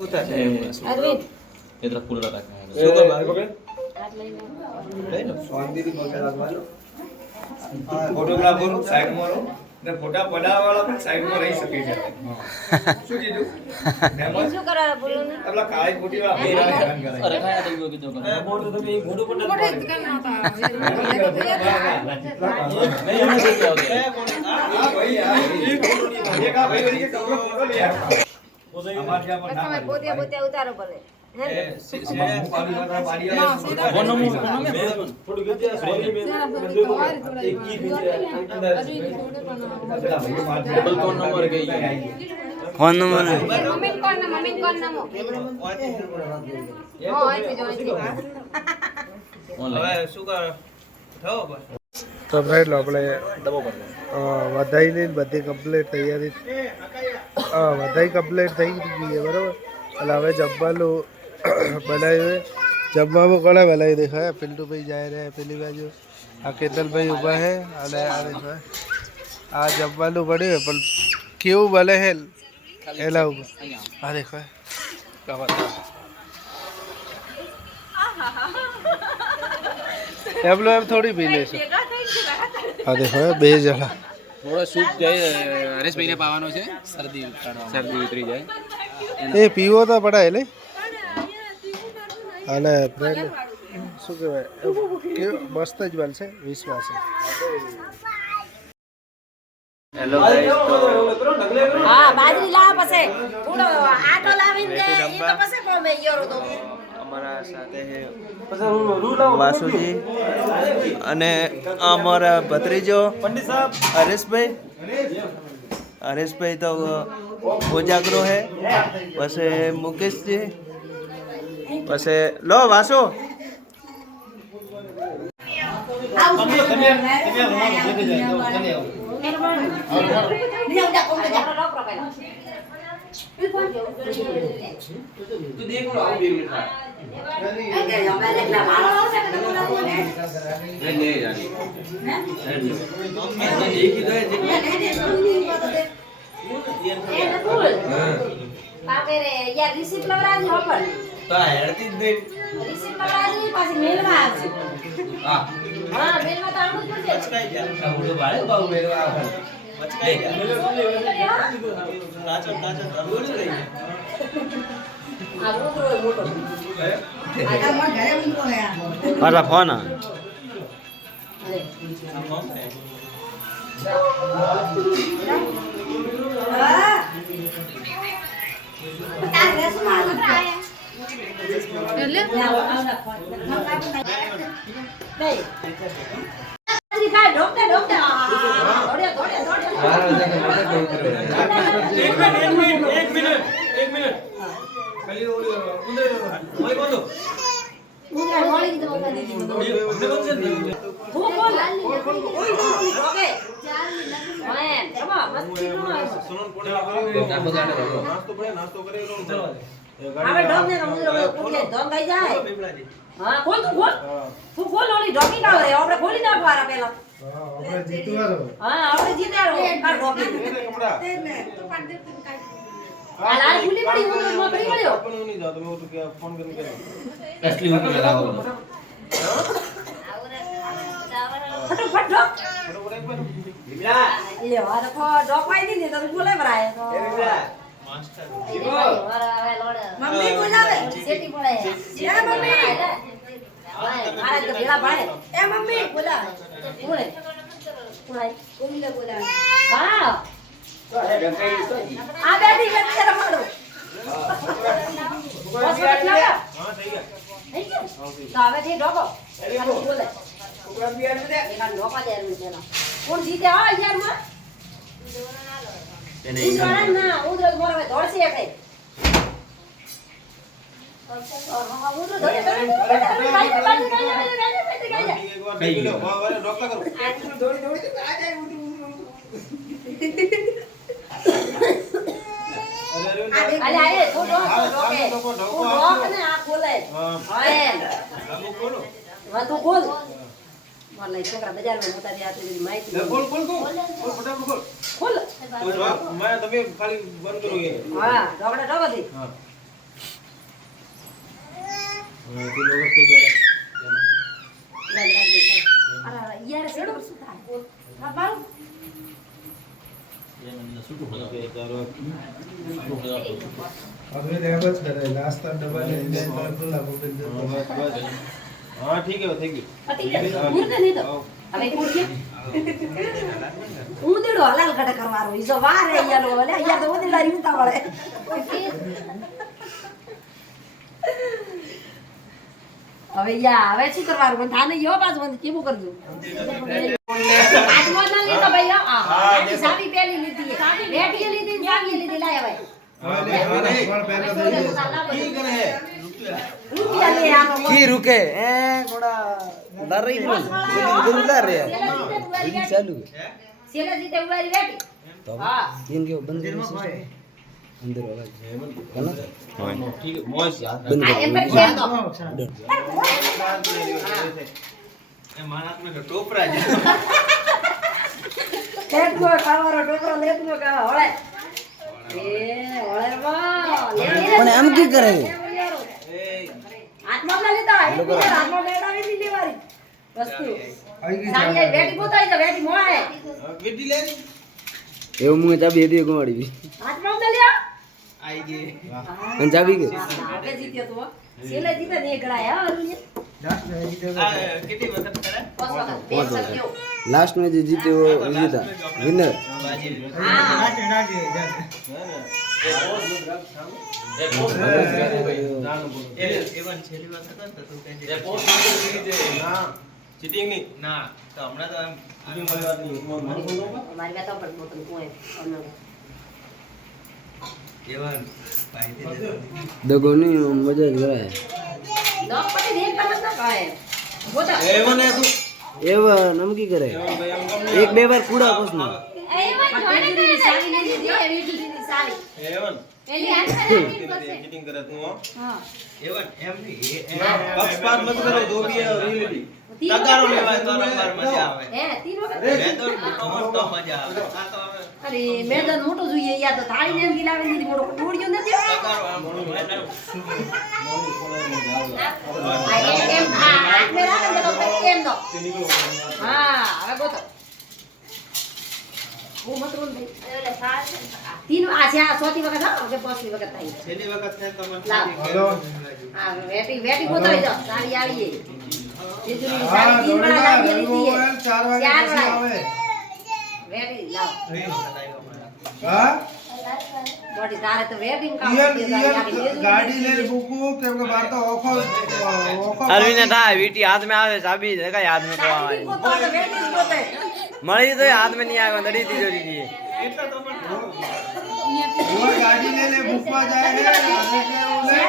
अरविंद ये तरफ पूरा रखना है शुगर बाहर पकड़ हाथ ले लो ले लो स्वामी दी नोट लगा लो फोटोग्राफर साइड में रो ने फोटा पડાવવા વાળા પણ સાઈડ માં રહી શકે છે શું કીધું શું કરો બોલો ને આપલા કાળી કોટી વાળા બે હેરાન કરે अरे खाया तो भी तो कर બોર્ડ તો બે મોઢું પણ મોટે દુકાન ના હતા नहीं होना चाहिए क्या होता है हां भाई यार ये का भाई के कपड़ो फोटो ले यार हमार क्या पर તમે પોતે પોતે ઉતારો પડે फोन नंबर થોડું ગજ્યા સોરી મે એક કી डबल फोन नंबर के फोन नंबर મમ્મી કોણ નામો હા આઈ જો હવે શું કર થયો બસ તો ફ્રેન્ડ આપણે दबो कर વધાઈની બધી કમ્પ્લીટ તૈયારી વધાઈ કમ્પ્લીટ થઈ ગઈ છે બરાબર એટલે હવે જમવાનું બનાવ્યું જમવામાં કોણે બનાવી દેખાય પિન્ટુભાઈ જાય રહે પેલી બાજુ આ કેતનભાઈ ઊભા છે અને આ દેખાય આ જમવાનું પડ્યું પણ કેવું બને છે એલા ઊભા આ દેખાય એમ લો એમ થોડી પી લેશે આ દેખાય બે જણા थोड़ा सूप जाए हरेश भाई ने पाવાનો છે શરદી ઉતરી જાય એ પીવો તો પડે એટલે અને ફ્રેન્ડ શું કહેવાય મસ્ત જ બનશે વિશ્વાસ છે हेलो गाइस तो હા બાજરી લાવ પછી થોડો આટો લાવીને દે ઈ તો પછી કોમે ઈયો તો हमारा साथे है वासुजी અને અમારા ભત્રીજો पंडित साहब हरेशભાઈ तो कोजागरो है પછી મુકેશજી પછી લો વાસુ तू देख लो आओ 2 मिनट नहीं जानी एक ही तो है બાપે રે યાર રિસીપ્ટ લવરાજી હોપર तो हेड़ती दे રિસીપ્ટ લવરાજી પાછી મેલમાં આવશે हां હા મેલમાં તો આવવું જ પડશે उड़ो भाड़े बाबू मेरे आ ले जा મારા ફોન एक मिनट खाली उधर वही बोलो ઉધર મોળી તો બતા દીધી हमने कौन से હું બોલ ઓકે ઓય તમા મસ્તી નો सुनन पड़े नास्तो पड़े नास्तो करे चलो હવે ડોગ ને મુદ્રો પૂછે ડોગ ગઈ જાય હા ખોલ તું ખોલ ઓલી ડોગી ના રે આપણે ખોલી નાખો આરા પહેલા આપણે જીતવાનો હા આપણે જીત્યારો કાર ડોગી कपड़ा આ લાલ ફૂલી પડી હું તો પડી ગયો अपन नहीं जाओ मैं वो तो क्या फोन करके करें असली ऊपर लगाओ ફટાફટ ડોગ बरोबर एक बार લે આ તો ડોગ પાઈ દીધી તો બોલે ભરાય તો मास्टर મમ્મી બોલાવે સેટી પડે એ મમ્મી મારા તો ભેળા ભાડે એ મમ્મી બોલાવે બોલે બોલાય કોઈને બોલાવે હા આ બેટી વચ્ચે રમાડો બસ કેટલા हां सही है થઈ ગયું તો હવે થી ડોગો બોલે टुकड़ा भी यार दे એના ડોકા દે રૂપિયા કોણ જીતે આ યાર માં ઉધરા ના ઉધરા મોરવે દોડશે એટલે ઉધરા દોડે एक बार डॉक्टर करो दौड़ी दौड़ी आ जाए અરે આયે તો ડોક ને આ ખોલે હા એમ खोलो હા તું ખોલ મને છોકરા બજારમાં મોટા દે આતે માહિતી खोल खोल खोल फटाफट खोल ખોલ तो मैं तभी खाली बंद करो ये હા ડોકડા ડોક દી हां યાર સેડો શું થાય હા મારું अभी रेवस करे लास्ट टाइम डबल ले तो लागू कर दे हाँ ठीक है थैंक यू પતિ મૂર્તે નહીં તો હવે મૂર્તે ઉંદેડો હલાલ કટ કરવાનો ઈ જો વાર હે યાર ઓલે યાર તો ઉંદેડા રીતા વળે હવે યા હવે શું કરવાનું પણ થાને યો પાછું મને કેવું કરજો આજમો ના લીધો ભાઈ આ સાવી પેલી લીધી બેટી લીધી સાવી લીધી લાય ભાઈ की रुके ए थोड़ा डर रही बोल गुरु डर रहे हैं चालू सेला जीते उवारी बेटी हां इनके बंद कर अंदर वाला है ना ठीक है मौज बंद कर एम पर खेल दो ए मानत में टोपरा है एक को कावरो टोपरो ले को का होळे ए होळे ले पण हम की करे आत्मा लेता है आत्मा लेडावी दी लेवारी वस्तु सारी बेटी पोताई तो बेटी मोळा है बेटी ले एव मुंह चाबी दे गोड़ी भी आत्मा ले लिया आई गे अन चाबी के आगे जीत्यो तो सेले जीते ने गड़ाया अरुण कितनी वक्त करे 5 वक्त 5 सत्यो लास्ट में जो जीते वो जीता विनर चीटिंग नहीं ना तो हमने तो हमारी बात पर बोतल को है एवन दगो नहीं मजा जरा है दो पति देख का मतलब का है बोतल एवन है तू एवन हम की करे एक बे बार कूड़ा कोसना एवन जोड़े करे सावी ले लीजिए एवी दी सावी एवन पहले आंसर चीटिंग करे तू हां एवन एम नहीं पक्षपात मत करो जो भी है रियलिटी तगारो लेवा तो नंबर मजा आवे ए तीन वक्त मैं तो तो मजा आवे आ तो अरे मैदान मोटो જોઈએ યા તો થાળી ને ગિલાવી દીધી મોટો ટોડિયો નથી तगारो आम એમ આ હાથ મે રાખે તો એમ દો હા હવે ગોતો હું મત રોન ભાઈ એટલે સાત तीन आछा ચોથી વખત હા કે પાંચમી વખત થાય छेली वक्त है तो मत हेलो આ વેટી वेटी ગોતાઈ દો સારી આવી तीसरी सारी तीन बड़ा लागी लीधी है 4 वागे चार कैसे बड़ा आवे वेटी लाओ हां बॉडी तारे तो वेटिंग का गाड़ी ले बुकू केम के बार तो ओखो अरविंद था वीटी हाथ में आवे चाबी देखा हाथ में को आवे को तो वेटिंग होते मળી तो हाथ में नहीं आवे दड़ी तिजोरी की वो गाड़ी ले बुकवा जाए है आगे के ओले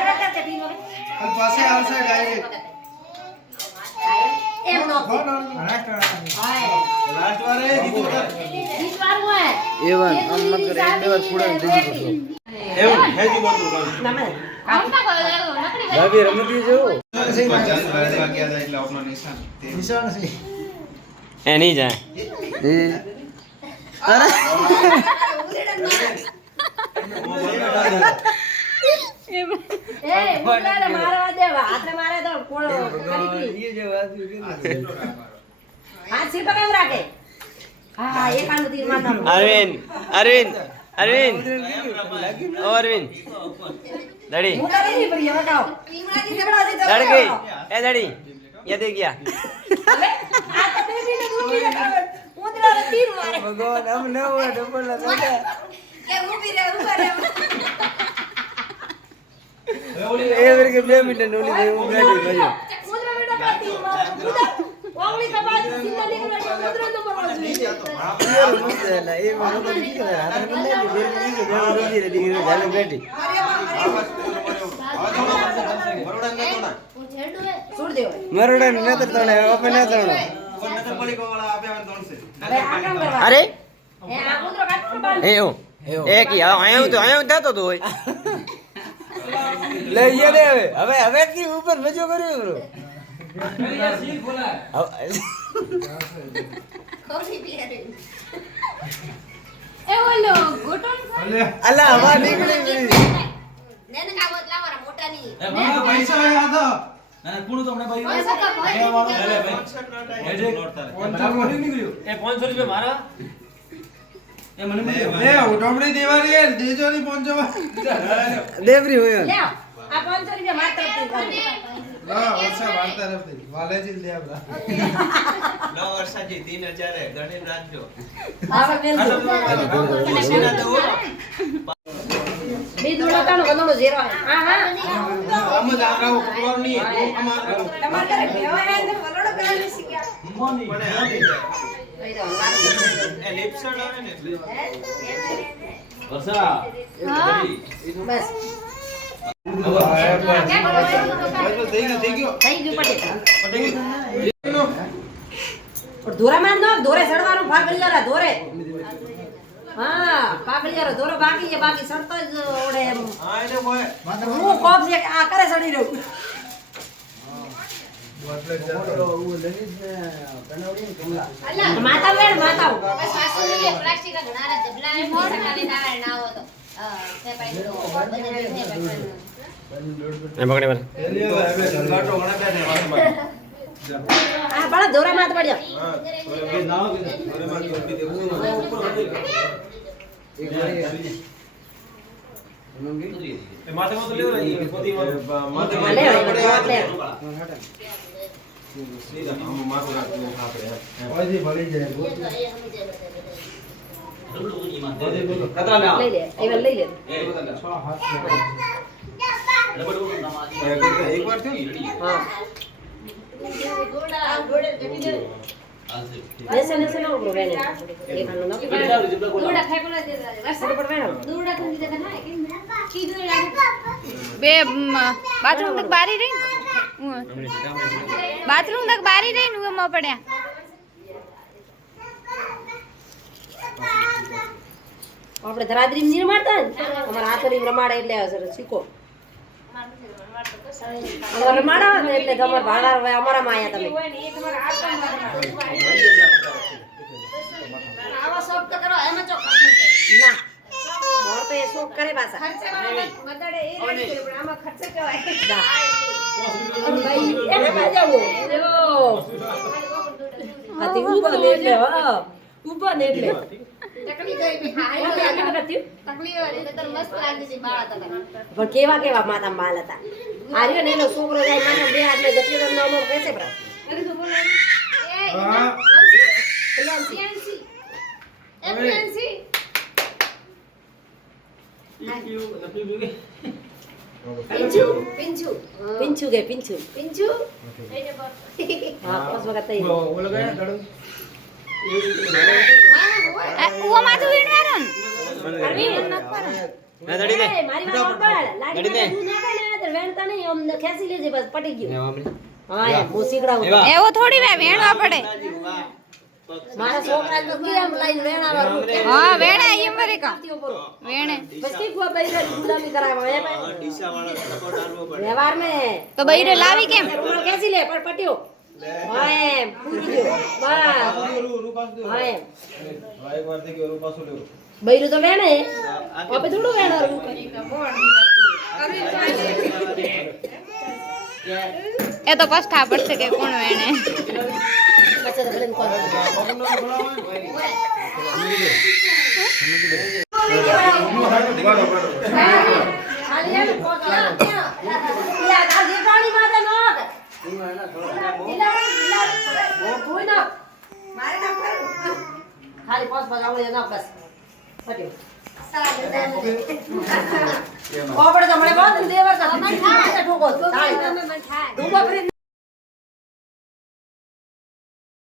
कल पासे आवसे डायरेक्ट एम नो हाय लास्ट बार है इस बार हुआ है एवन हम मत करे एक बार पूरा दीदी एवन है जी बोल नमन काम ना कर नकरी भाभी रमती जो निशान से ए नहीं जाए ए अरे ए मुला मारवा दे हाथ में मारे तो कोण करी ये जो बात हाथ सिर पे केम राखे हां एक आंदो तीर मारना अरविंद अरविंद अरविंद ओ अरविंद दड़ी मुला नहीं पर ये बताओ टीमड़ा की झगड़ा दे दड़ गई ए दड़ी ये देख गया अबे आ तो बेबी ने रूपी रखा मुद्रा रे तीर मारे भगवान हम न वो डबल लगा के ऊपी रे ऊपर रे ए मेरे के 2 मिनट नोली दे वो बैठ गई मुद्रा बेटा का तीर मार मुद्रा ओंगली का बात सीधा निकल गया मुद्रा तो पर ये मस्त है ना ये मनो तो नहीं कर रहा था नहीं दे नहीं के रोजी रे दिख रहा जाने बैठी छोड़ दे मरोड़ा न तो तोड़े ओपन न तोड़ो अरे आ काम करवा अरे ए आ मुद्रा काट बाल ए ओ एक ही आयो तो तो ले ये दे હવે હવે થી ઉપર મજો કર્યો બ્રો ખોરી પીરે એ ઓલો ગોટન અલા હવા નીકળી ગઈ નેને કા બોતલા મારા મોટા ની पैसा आया था ના પૂરું તો હમણાં ભાઈ એ સકા ભાઈ એ 500 રૂપિયા મારા એ મને એ ઉઠમણી દેવાની હે દેજો ની 500 દેવરી હોય લે આ 500 રૂપિયા માર તરફથી કરી ના વર્ષા વાર તરફથી વાલેજી લે આપડા નવ વર્ષાજી 3000 હે ગણીને રાખજો બાબા મેલ બી દુડાતાનો ગંદોનો ઝેરો હે હા આમ જ આકરાઓ કુકર ની અમાર ટમાટર કેવા હે વલોડો કરાવી શીખ્યા પણ આ દે લઈ જાઓ માર એ લિપસડ આવે ને એટલે વર્ષા બસ થઈ ગયો થઈ ગયું પટેલ પણ દોરામાં ન દોરે સડવાનું ફાગળિયારા દોરે હા ફાગળિયારા દોરો બાકી છે બાકી સડતો જ ઓડે એમ હા એટલે હોય હું કોપ છે આ કરે સડી રહ્યું માતા વેણ માતા આ બડા દોરા માં પડ્યો માથે માં તો લેવો રહી પોતી માથે લે લે માથે રાખવું આપણે ઓયથી ભરી જાય કતરા લે લઈ લે એવા લઈ લે એક વાર થયું હા લેસે લેસે નો બ્રો વેને એક આનો નો દૂડા ખાઈ બોલા દે રસ્તે પર વેણ દૂડા તો દીધા ના કીધું બે બાથરૂમ તક બારી રહી બાથરૂમ તક બારી રહી નું માં પડ્યા આપણે ધરાદરી નીર મારતા ને અમાર હાથરી રમાડે એટલે અસર શીખો અમાર રમાડા ને એટલે તમાર ભાગાર અમારા માં આયા તમે આવા શોખ તો કરો એમાં ચોક ના મોર તો એ શોખ કરે પાછા ખર્ચે બતાડે એ રેડી કરે પણ આમાં ખર્ચે કેવાય ભાઈ એને બાજાવો જો આતી ઉભો ને એટલે ઉભો ને એટલે પણ કેવા કેવા માતા બાલ હતા આર્યો ને એનો છોકરો જાય માનો બે હાથ ને જતી રમ નામ કહેશે પ્રા પિંચુ કે પિંચુ હા બસ વખત થઈ ઓલો ગયા દડો ઓ માથું વીણવાનો ના દડી દે મારી વાત પર લાડી દે તું ના કાઈ ના વેણતા નહીં આમ ખેંચી લેજે બસ પટી ગયું હા એ મોસીકડા એવો થોડી વે વેણવા પડે મારા છોકરા તો કેમ લઈને વેણાવા હા વેણા એમ વરે કા વેણે બસ કે ગો બૈરે ગુલામી કરાવવા એ ભાઈ ડીસા વાળો સપોર્ટ આલવો પડે વ્યવહાર મે તો બૈરે લાવી કેમ રૂમાલ ખેંચી લે પણ પટ્યો હા એમ પૂરી ગયો બસ હા એમ એક વાર થી કે ઓલો પાછો લેવો બૈરું તો વેણે આપે થોડું વેણારું એ તો પછતા પડશે કે કોણ વેણે બચ્ચા તો ભલે કોણ ખાલી એમ કોક યા આ જે પાણી માં તો નોક ખાલી પાસ બગાવડે ના બસ પટ્યો ઓપડે તો મને બોલ દેવર તો મને ઠોકો તાળી ઠોકો ફરી